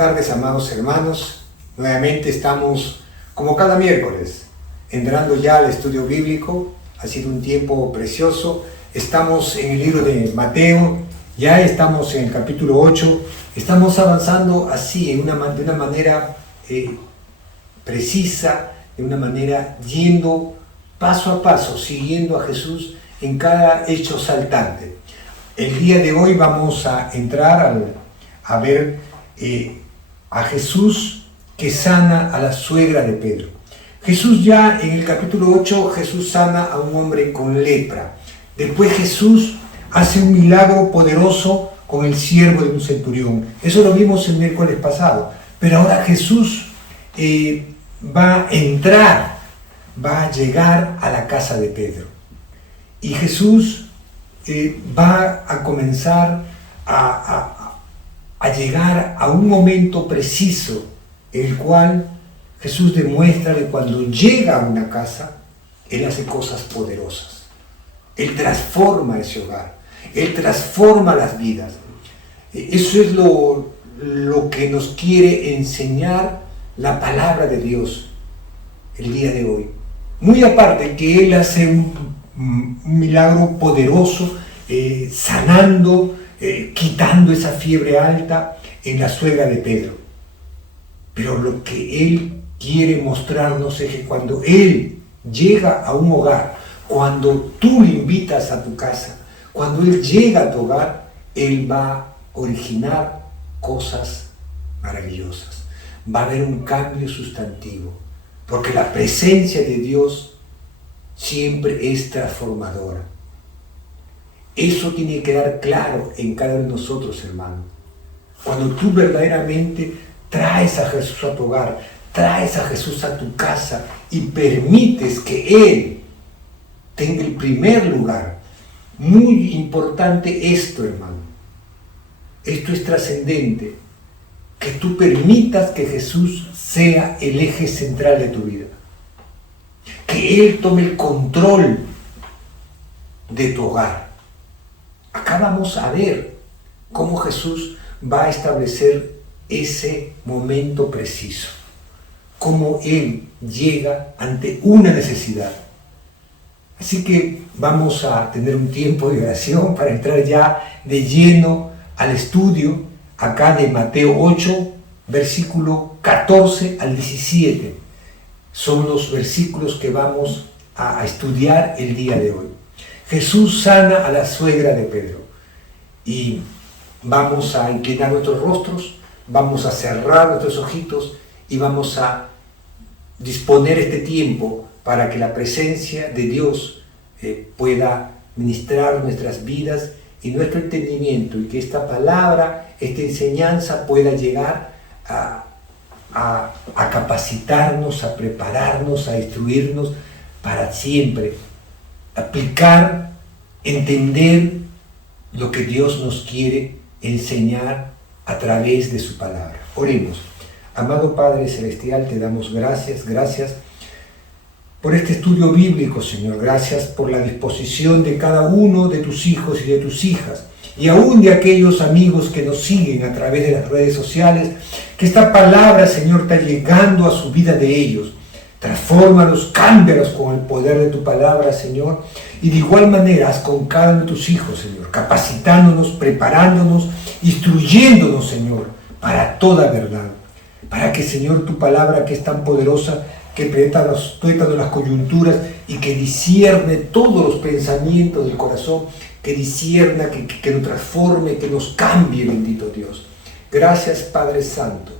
tardes, amados hermanos. Nuevamente estamos, como cada miércoles, entrando ya al estudio bíblico. Ha sido un tiempo precioso. Estamos en el libro de Mateo, ya estamos en el capítulo 8. Estamos avanzando así, de una manera precisa, de una manera yendo paso a paso, siguiendo a Jesús en cada hecho saltante. El día de hoy vamos a entrar a ver a Jesús que sana a la suegra de Pedro. Jesús ya en el capítulo 8, Jesús sana a un hombre con lepra. Después Jesús hace un milagro poderoso con el siervo de un centurión. Eso lo vimos el miércoles pasado. Pero ahora Jesús va a entrar, va a llegar a la casa de Pedro. Y Jesús va a comenzar a llegar a un momento preciso, en el cual Jesús demuestra que cuando llega a una casa, Él hace cosas poderosas. Él transforma ese hogar, Él transforma las vidas. Eso es lo que nos quiere enseñar la palabra de Dios el día de hoy. Muy aparte que Él hace un milagro poderoso, sanando, quitando esa fiebre alta en la suegra de Pedro. Pero lo que Él quiere mostrarnos es que cuando Él llega a un hogar, cuando tú le invitas a tu casa, cuando Él llega a tu hogar, Él va a originar cosas maravillosas. Va a haber un cambio sustantivo, porque la presencia de Dios siempre es transformadora. Eso tiene que quedar claro en cada uno de nosotros, hermano. Cuando tú verdaderamente traes a Jesús a tu hogar, traes a Jesús a tu casa y permites que Él tenga el primer lugar. Muy importante esto, hermano. Esto es trascendente. Que tú permitas que Jesús sea el eje central de tu vida. Que Él tome el control de tu hogar. Acá vamos a ver cómo Jesús va a establecer ese momento preciso. Cómo Él llega ante una necesidad. Así que vamos a tener un tiempo de oración para entrar ya de lleno al estudio acá de Mateo 8, versículo 14 al 17. Son los versículos que vamos a estudiar el día de hoy. Jesús sana a la suegra de Pedro. Y vamos a inclinar nuestros rostros, vamos a cerrar nuestros ojitos y vamos a disponer este tiempo para que la presencia de Dios pueda ministrar nuestras vidas y nuestro entendimiento, y que esta palabra, esta enseñanza pueda llegar a capacitarnos, a prepararnos, a instruirnos para siempre aplicar, entender lo que Dios nos quiere enseñar a través de su palabra. Oremos. Amado Padre Celestial, te damos gracias por este estudio bíblico, Señor. Gracias por la disposición de cada uno de tus hijos y de tus hijas, y aún de aquellos amigos que nos siguen a través de las redes sociales, que esta palabra, Señor, está llegando a su vida de ellos. Transfórmalos, cámbialos con el poder de tu palabra, Señor, y de igual manera haz con cada uno de tus hijos, Señor, capacitándonos, preparándonos, instruyéndonos, Señor, para toda verdad, para que, Señor, tu palabra, que es tan poderosa, que penetra los tuétanos, las coyunturas, y que discierne todos los pensamientos del corazón, que discierna, que nos transforme, que nos cambie, bendito Dios. Gracias, Padre Santo,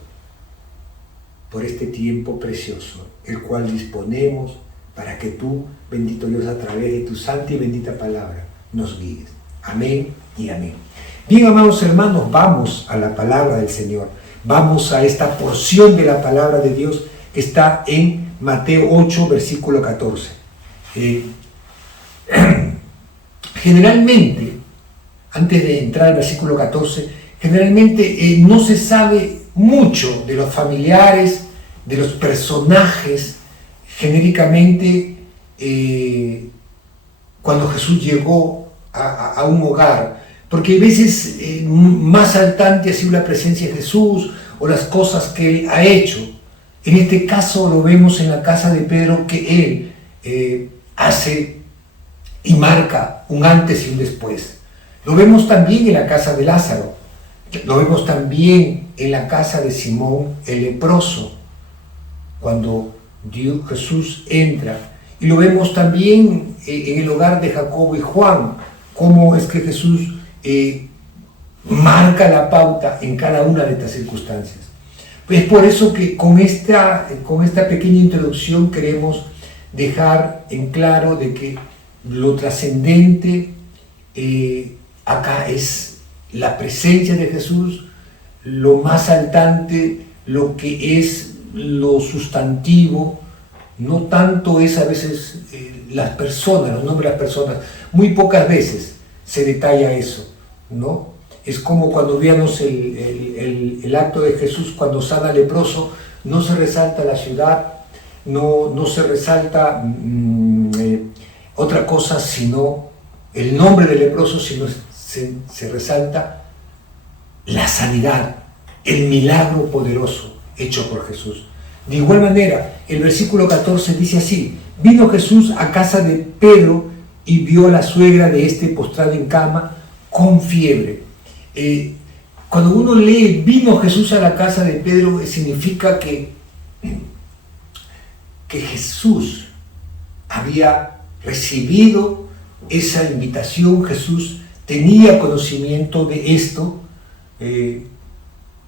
por este tiempo precioso, el cual disponemos para que tú, bendito Dios, a través de tu santa y bendita palabra, nos guíes. Amén y amén. Bien, amados hermanos, vamos a la palabra del Señor. Vamos a esta porción de la palabra de Dios que está en Mateo 8, versículo 14. Generalmente, antes de entrar al versículo 14, generalmente no se sabe mucho de los familiares, de los personajes, genéricamente, cuando Jesús llegó a un hogar, porque a veces más saltante ha sido la presencia de Jesús, o las cosas que él ha hecho. En este caso lo vemos en la casa de Pedro, que él hace y marca un antes y un después. Lo vemos también en la casa de Lázaro, lo vemos también en la casa de Simón el leproso, cuando Jesús entra, y lo vemos también en el hogar de Jacobo y Juan, cómo es que Jesús marca la pauta en cada una de estas circunstancias. Es por eso que con esta pequeña introducción queremos dejar en claro de que lo trascendente acá es la presencia de Jesús, lo más saltante, lo que es lo sustantivo, no tanto es a veces las personas, los nombres de las personas, muy pocas veces se detalla eso, ¿no? Es como cuando veamos el acto de Jesús cuando sana al leproso, no se resalta la ciudad, no se resalta otra cosa sino el nombre del leproso, sino se resalta la sanidad, el milagro poderoso hecho por Jesús. De igual manera, el versículo 14 dice así: vino Jesús a casa de Pedro y vio a la suegra de este postrada en cama con fiebre. Cuando uno lee vino Jesús a la casa de Pedro, significa que Jesús había recibido esa invitación, Jesús tenía conocimiento de esto,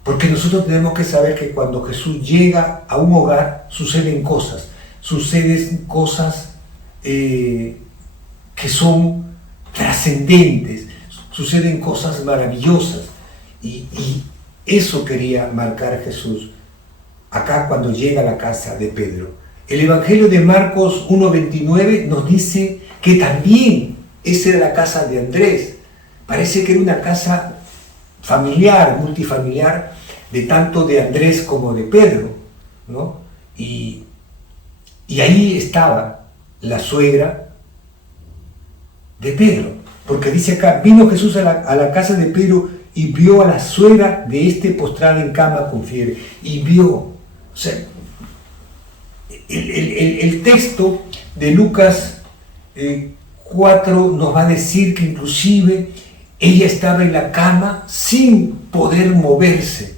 porque nosotros tenemos que saber que cuando Jesús llega a un hogar suceden cosas que son trascendentes, suceden cosas maravillosas, y eso quería marcar Jesús acá cuando llega a la casa de Pedro. El Evangelio de Marcos 1:29 nos dice que también esa era la casa de Andrés. Parece que era una casa familiar, multifamiliar, de tanto de Andrés como de Pedro, ¿no? Y ahí estaba la suegra de Pedro, porque dice acá, vino Jesús a la casa de Pedro y vio a la suegra de este postrada en cama con fiebre. Y vio, o sea, el texto de Lucas 4 nos va a decir que inclusive ella estaba en la cama sin poder moverse.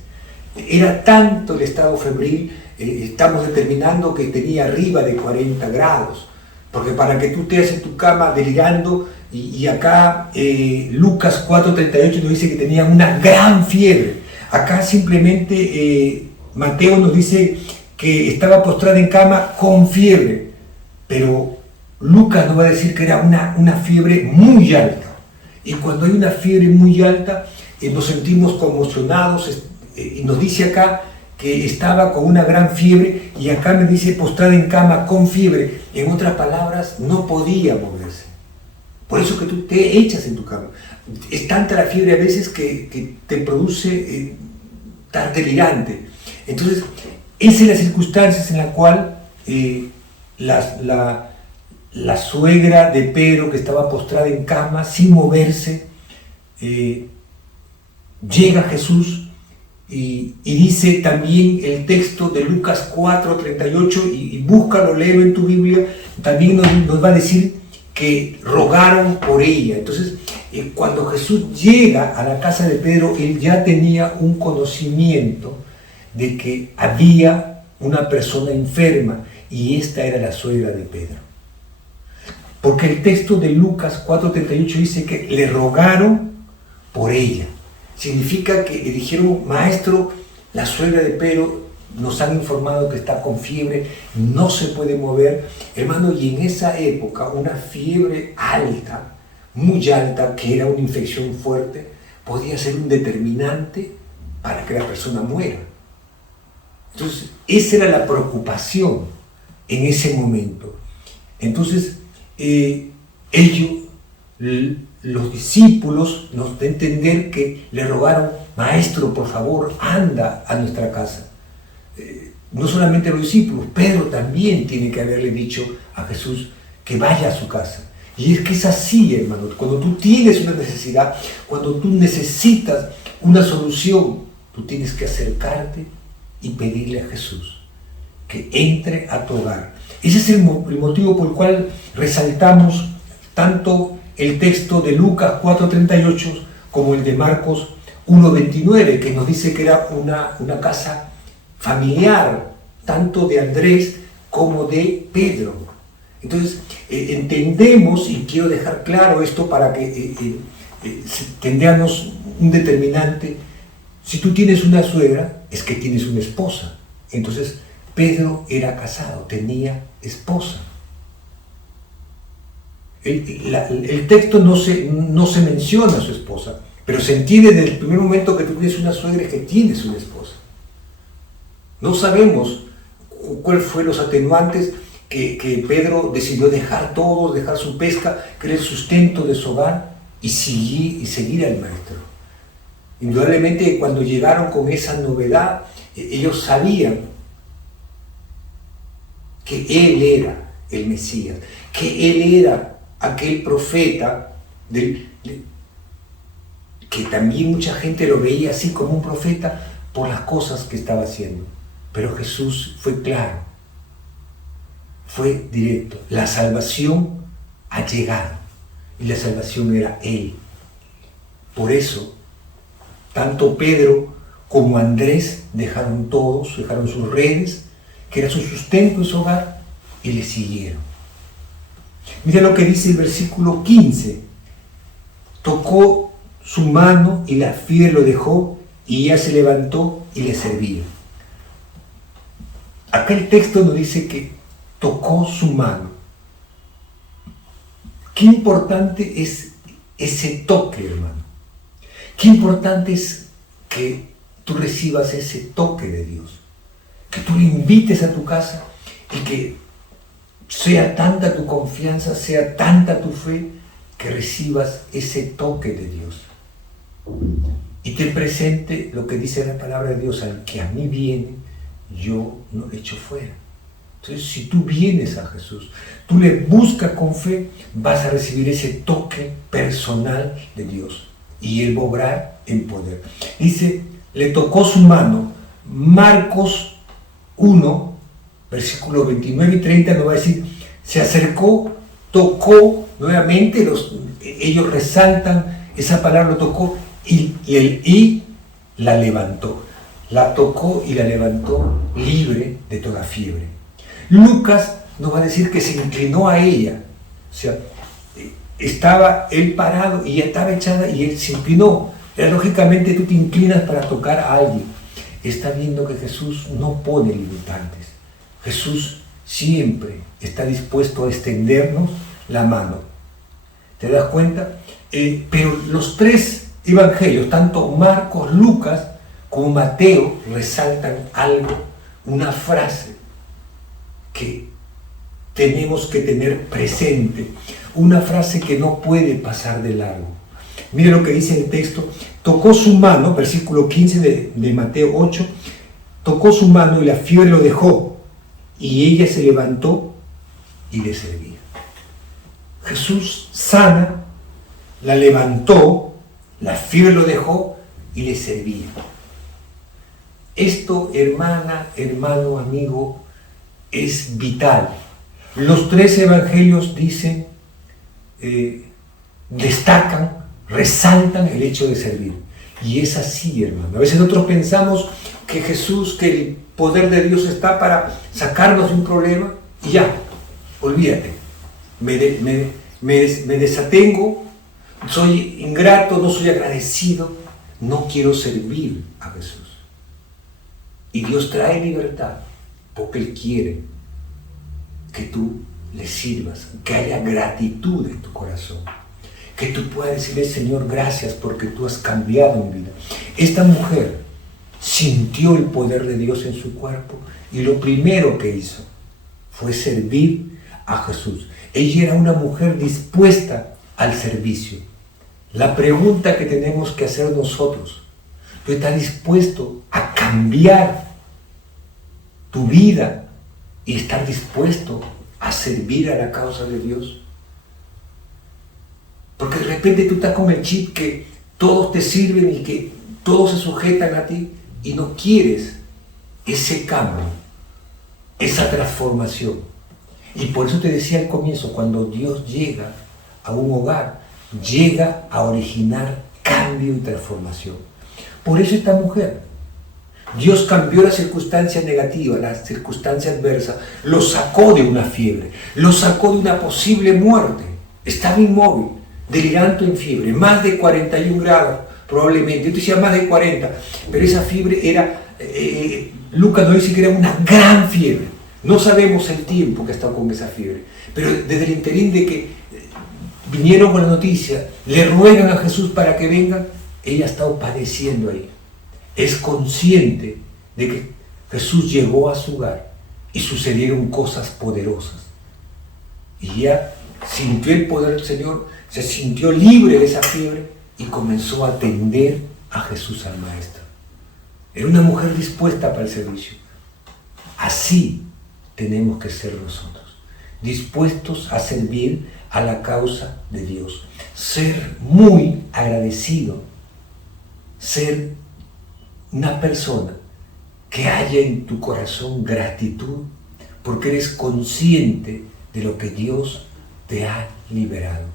Era tanto el estado febril, estamos determinando que tenía arriba de 40 grados, porque para que tú estés en tu cama delirando, y acá Lucas 4:38 nos dice que tenía una gran fiebre. Acá simplemente Mateo nos dice que estaba postrada en cama con fiebre, pero Lucas nos va a decir que era una fiebre muy alta. Y cuando hay una fiebre muy alta, nos sentimos conmocionados, y nos dice acá que estaba con una gran fiebre, y acá me dice postrada en cama con fiebre. En otras palabras, no podía moverse. Por eso que tú te echas en tu cama. Es tanta la fiebre a veces que te produce estar delirante. Entonces, esas son las circunstancias en las cuales la suegra de Pedro, que estaba postrada en cama sin moverse, llega Jesús, y dice también el texto de Lucas 4:38, y búscalo, léelo en tu Biblia, también nos va a decir que rogaron por ella. Entonces, cuando Jesús llega a la casa de Pedro, él ya tenía un conocimiento de que había una persona enferma, y esta era la suegra de Pedro. Porque el texto de Lucas 4:38 dice que le rogaron por ella. Significa que le dijeron: maestro, la suegra de Pedro nos han informado que está con fiebre, no se puede mover. Hermano, y en esa época una fiebre alta, muy alta, que era una infección fuerte, podía ser un determinante para que la persona muera. Entonces, esa era la preocupación en ese momento. Entonces, los discípulos nos da a entender que le rogaron: maestro, por favor, anda a nuestra casa. No solamente los discípulos, Pedro también tiene que haberle dicho a Jesús que vaya a su casa. Y es que es así, hermano, cuando tú tienes una necesidad, cuando tú necesitas una solución, Tú tienes que acercarte y pedirle a Jesús que entre a tu hogar. Ese es el motivo por el cual resaltamos tanto el texto de Lucas 4:38 como el de Marcos 1:29, que nos dice que era una casa familiar, tanto de Andrés como de Pedro. Entonces, entendemos, y quiero dejar claro esto para que tengamos un determinante. Si tú tienes una suegra, es que tienes una esposa. Entonces, Pedro era casado, tenía esposa. El texto no se menciona a su esposa, pero se entiende desde el primer momento que tú tienes una suegra que tienes una esposa. No sabemos cuáles fueron los atenuantes que Pedro decidió dejar todo, dejar su pesca, que era el sustento de su hogar, y seguir al maestro. Indudablemente, cuando llegaron con esa novedad, ellos sabían que Él era el Mesías, que Él era aquel profeta que también mucha gente lo veía así como un profeta por las cosas que estaba haciendo. Pero Jesús fue claro, fue directo. La salvación ha llegado y la salvación era Él. Por eso, tanto Pedro como Andrés dejaron todos, dejaron sus redes, que era su sustento y su hogar, y le siguieron. Mira lo que dice el versículo 15. Tocó su mano y la fiebre lo dejó, y ella se levantó y le servía. Acá el texto nos dice que tocó su mano. Qué importante es ese toque, hermano. Qué importante es que tú recibas ese toque de Dios. Que tú le invites a tu casa y que sea tanta tu confianza, sea tanta tu fe, que recibas ese toque de Dios. Y ten presente lo que dice la palabra de Dios: al que a mí viene, yo no le echo fuera. Entonces, si tú vienes a Jesús, tú le buscas con fe, vas a recibir ese toque personal de Dios. Y Él va a obrar en poder. Dice, le tocó su mano. Marcos 1, versículos 29 y 30 nos va a decir, se acercó, tocó nuevamente, ellos resaltan esa palabra, lo tocó, y la levantó. La tocó y la levantó libre de toda fiebre. Lucas nos va a decir que se inclinó a ella. O sea, estaba él parado y ella estaba echada y él se inclinó. Lógicamente tú te inclinas para tocar a alguien. Está viendo que Jesús no pone limitantes. Jesús siempre está dispuesto a extendernos la mano. ¿Te das cuenta? Pero los tres evangelios, tanto Marcos, Lucas como Mateo, resaltan algo, una frase que tenemos que tener presente, una frase que no puede pasar de largo. Mire lo que dice el texto: tocó su mano, versículo 15 de Mateo 8, tocó su mano y la fiebre lo dejó, y ella se levantó y le servía. Jesús sana, la levantó, la fiebre lo dejó y le servía. Esto, hermana, hermano, amigo, es vital. Los tres evangelios dicen, destacan, resaltan el hecho de servir. Y es así, hermano. A veces nosotros pensamos que Jesús, que el poder de Dios está para sacarnos de un problema y ya, olvídate. Me desatengo, soy ingrato, no soy agradecido, no quiero servir a Jesús. Y Dios trae libertad porque Él quiere que tú le sirvas, que haya gratitud en tu corazón, que tú puedas decirle: Señor, gracias porque tú has cambiado mi vida. Esta mujer sintió el poder de Dios en su cuerpo y lo primero que hizo fue servir a Jesús. Ella era una mujer dispuesta al servicio. La pregunta que tenemos que hacer nosotros: ¿tú estás dispuesto a cambiar tu vida y estar dispuesto a servir a la causa de Dios? Porque de repente tú estás con el chip que todos te sirven y que todos se sujetan a ti, y no quieres ese cambio, esa transformación. Y por eso te decía al comienzo, cuando Dios llega a un hogar, llega a originar cambio y transformación. Por eso esta mujer, Dios cambió la circunstancia negativa, la circunstancia adversa, lo sacó de una fiebre, lo sacó de una posible muerte. Estaba inmóvil, delirante en fiebre, más de 41 grados probablemente. Yo te decía más de 40, pero esa fiebre era, Lucas nos dice que era una gran fiebre. No sabemos el tiempo que ha estado con esa fiebre, pero desde el interín de que vinieron con la noticia, le ruegan a Jesús para que venga, ella ha estado padeciendo ahí. Es consciente de que Jesús llegó a su hogar y sucedieron cosas poderosas. Y ya sintió el poder del Señor, se sintió libre de esa fiebre y comenzó a atender a Jesús al Maestro. Era una mujer dispuesta para el servicio. Así tenemos que ser nosotros, dispuestos a servir a la causa de Dios. Ser muy agradecido, ser una persona que haya en tu corazón gratitud porque eres consciente de lo que Dios te ha liberado.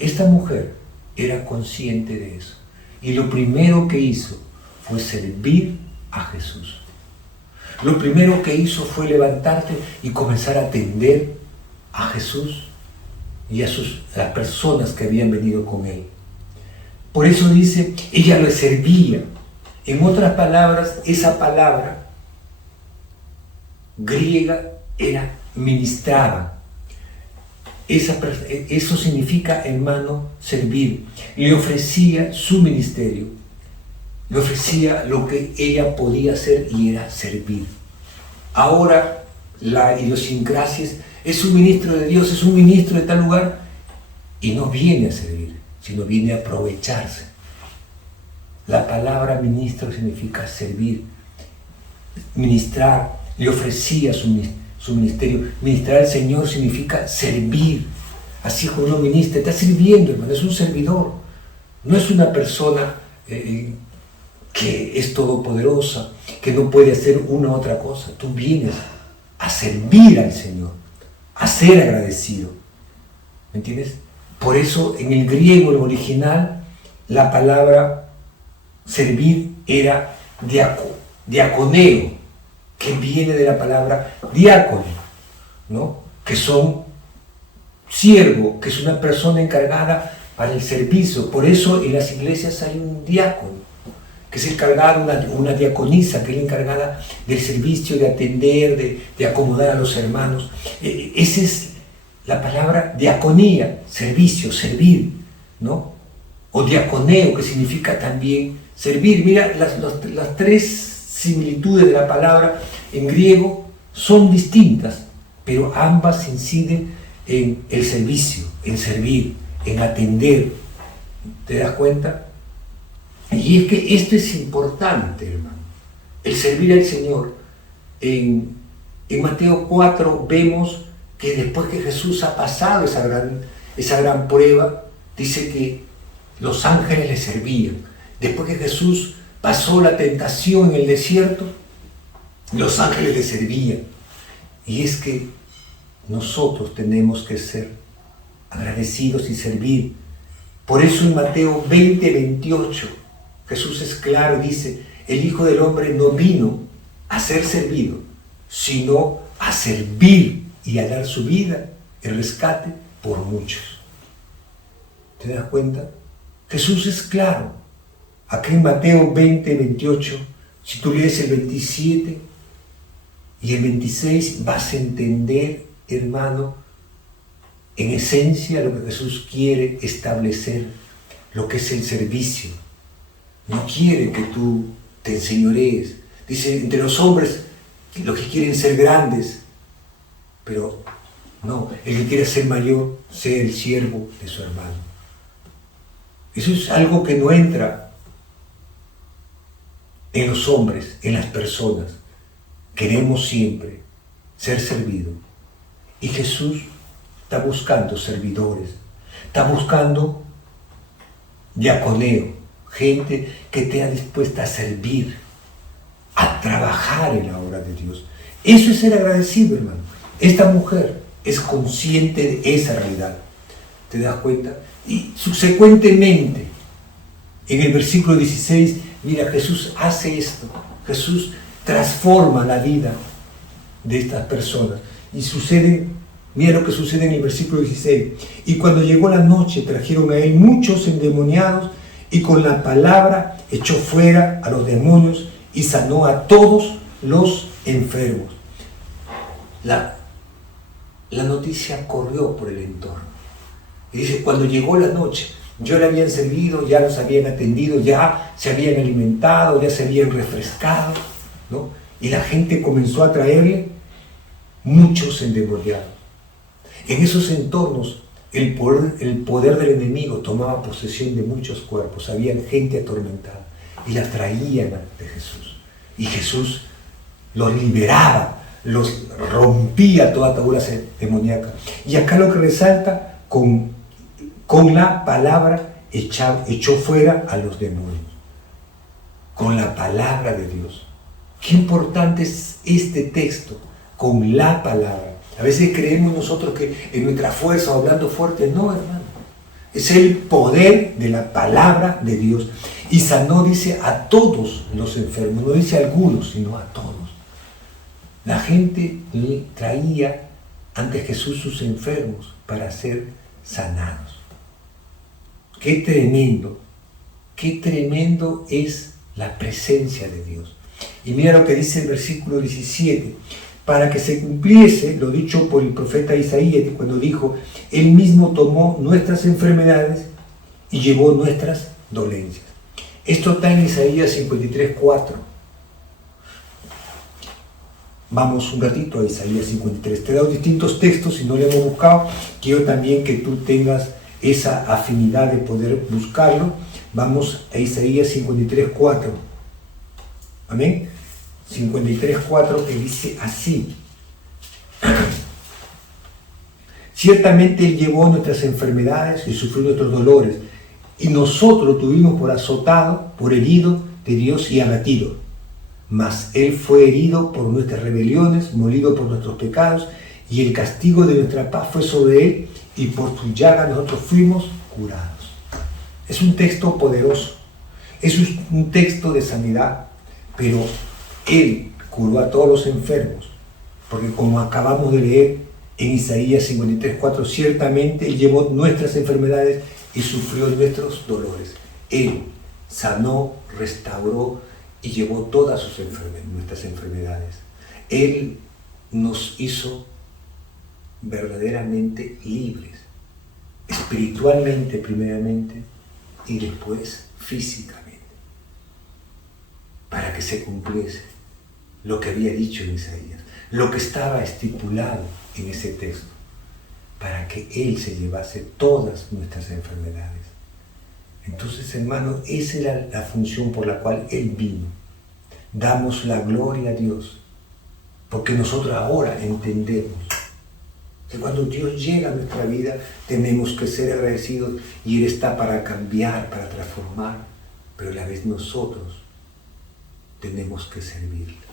Esta mujer era consciente de eso y lo primero que hizo fue servir a Jesús. Lo primero que hizo fue levantarte y comenzar a atender a Jesús y a las personas que habían venido con él. Por eso dice, ella le servía. En otras palabras, esa palabra griega era ministraba. Eso significa, hermano, servir. Le ofrecía su ministerio. Le ofrecía lo que ella podía hacer y era servir. Ahora la idiosincrasia es un ministro de Dios, es un ministro de tal lugar y no viene a servir, sino viene a aprovecharse. La palabra ministro significa servir, ministrar, le ofrecía su ministerio. Ministrar al Señor significa servir. Así como uno ministra, está sirviendo, hermano, es un servidor. No es una persona que es todopoderosa, que no puede hacer una u otra cosa. Tú vienes a servir al Señor, a ser agradecido. ¿Me entiendes? Por eso en el griego, el original, la palabra servir era diaconeo, que viene de la palabra diácono, ¿no? Que son siervo, que es una persona encargada para el servicio. Por eso en las iglesias hay un diácono, que es encargado, una diaconisa, que es la encargada del servicio, de atender, de acomodar a los hermanos. Esa es la palabra diaconía, servicio, servir, ¿no? O diaconeo, que significa también servir. Mira, las tres similitudes de la palabra en griego son distintas, pero ambas inciden en el servicio, en servir, en atender. ¿Te das cuenta? Y es que esto es importante, hermano, el servir al Señor. En Mateo 4 vemos que después que Jesús ha pasado esa gran prueba, dice que los ángeles le servían. Después que Jesús pasó la tentación en el desierto, los ángeles le servían. Y es que nosotros tenemos que ser agradecidos y servir. Por eso en Mateo 20:28, Jesús es claro, dice, el Hijo del Hombre no vino a ser servido, sino a servir y a dar su vida, el rescate por muchos. ¿Te das cuenta? Jesús es claro. Aquí en Mateo 20:28, si tú lees el 27 y el 26, vas a entender, hermano, en esencia lo que Jesús quiere establecer, lo que es el servicio. No quiere que tú te enseñorees. Dice, entre los hombres, los que quieren ser grandes, pero no, el que quiere ser mayor, sea el siervo de su hermano. Eso es algo que no entra en los hombres, en las personas. Queremos siempre ser servidos. Y Jesús está buscando servidores, está buscando diaconeo, gente que esté dispuesta a servir, trabajar en la obra de Dios. Eso es ser agradecido, hermano. Esta mujer es consciente de esa realidad. ¿Te das cuenta? Y subsecuentemente, en el versículo 16, mira, Jesús hace esto. Jesús transforma la vida de estas personas. Y sucede, mira lo que sucede en el versículo 16. Y cuando llegó la noche, trajeron a él muchos endemoniados, y con la palabra echó fuera a los demonios y sanó a todos los enfermos. La noticia corrió por el entorno. Y dice, cuando llegó la noche, ya le habían servido, ya los habían atendido, ya se habían alimentado, ya se habían refrescado, ¿no? Y la gente comenzó a traerle muchos endemoniados. En esos entornos, el poder del enemigo tomaba posesión de muchos cuerpos. Había gente atormentada y la traían ante Jesús. Y Jesús los liberaba, los rompía toda atadura demoníaca. Y acá lo que resalta, con la palabra echó fuera a los demonios. Con la palabra de Dios. Qué importante es este texto, con la palabra. A veces creemos nosotros que en nuestra fuerza, hablando fuerte, no, hermano. Es el poder de la palabra de Dios. Y sanó, dice, a todos los enfermos. No dice a algunos, sino a todos. La gente le traía ante Jesús sus enfermos para ser sanados. Qué tremendo es la presencia de Dios. Y mira lo que dice el versículo 17. Para que se cumpliese lo dicho por el profeta Isaías, cuando dijo, Él mismo tomó nuestras enfermedades y llevó nuestras dolencias. Esto está en Isaías 53:4. Vamos un ratito a Isaías 53. Te he dado distintos textos y no le hemos buscado. Quiero también que tú tengas esa afinidad de poder buscarlo. Vamos a Isaías 53:4. Amén. 53:4, que dice así: ciertamente Él llevó nuestras enfermedades y sufrió nuestros dolores, y nosotros tuvimos por azotado, por herido de Dios y abatido. Mas Él fue herido por nuestras rebeliones, molido por nuestros pecados, y el castigo de nuestra paz fue sobre Él, y por su llaga nosotros fuimos curados. Es un texto poderoso, es un texto de sanidad, pero Él curó a todos los enfermos, porque como acabamos de leer en Isaías 53:4, ciertamente Él llevó nuestras enfermedades y sufrió nuestros dolores. Él sanó, restauró y llevó todas nuestras enfermedades. Él nos hizo verdaderamente libres, espiritualmente primeramente y después físicamente, para que se cumpliese lo que había dicho en Isaías, lo que estaba estipulado en ese texto, para que Él se llevase todas nuestras enfermedades. Entonces, hermano, esa era la función por la cual Él vino. Damos la gloria a Dios, porque nosotros ahora entendemos que cuando Dios llega a nuestra vida, tenemos que ser agradecidos, y Él está para cambiar, para transformar, pero a la vez nosotros tenemos que servirle.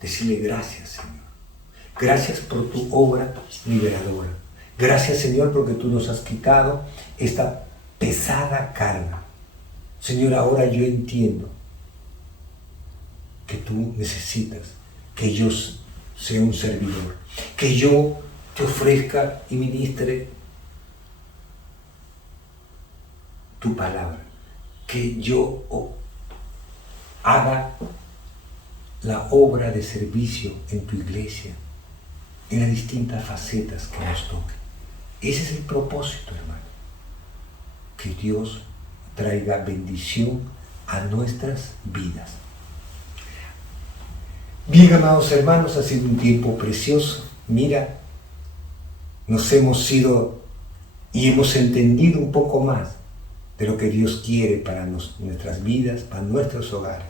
Decirle gracias, Señor. Gracias por tu obra liberadora. Gracias, Señor, porque tú nos has quitado esta pesada carga. Señor, ahora yo entiendo que tú necesitas que yo sea un servidor, que yo te ofrezca y ministre tu palabra, que yo haga la obra de servicio en tu iglesia, en las distintas facetas que nos toquen. Ese es el propósito, hermano. Que Dios traiga bendición a nuestras vidas. Bien, amados hermanos, ha sido un tiempo precioso. Mira, nos hemos ido y hemos entendido un poco más de lo que Dios quiere para nuestras vidas, para nuestros hogares.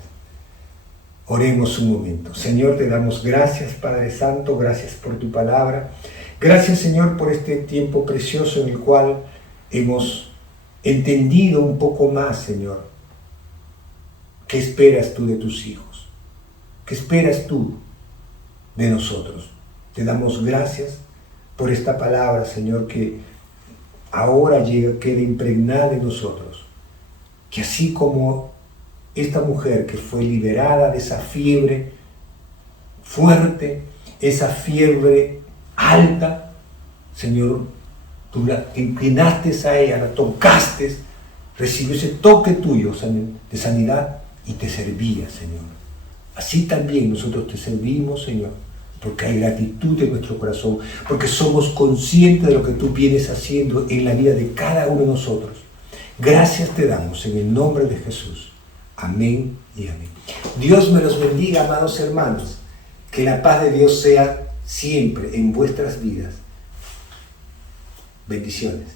Oremos un momento. Señor, te damos gracias, Padre Santo, gracias por tu palabra. Gracias, Señor, por este tiempo precioso en el cual hemos entendido un poco más, Señor, qué esperas tú de tus hijos. ¿Qué esperas tú de nosotros? Te damos gracias por esta palabra, Señor, que ahora queda impregnada en nosotros. Que así como esta mujer que fue liberada de esa fiebre fuerte, esa fiebre alta, Señor, tú la inclinaste a ella, la tocaste, recibió ese toque tuyo de sanidad y te servía, Señor. Así también nosotros te servimos, Señor, porque hay gratitud en nuestro corazón, porque somos conscientes de lo que tú vienes haciendo en la vida de cada uno de nosotros. Gracias te damos en el nombre de Jesús. Amén y amén. Dios me los bendiga, amados hermanos. Que la paz de Dios sea siempre en vuestras vidas. Bendiciones.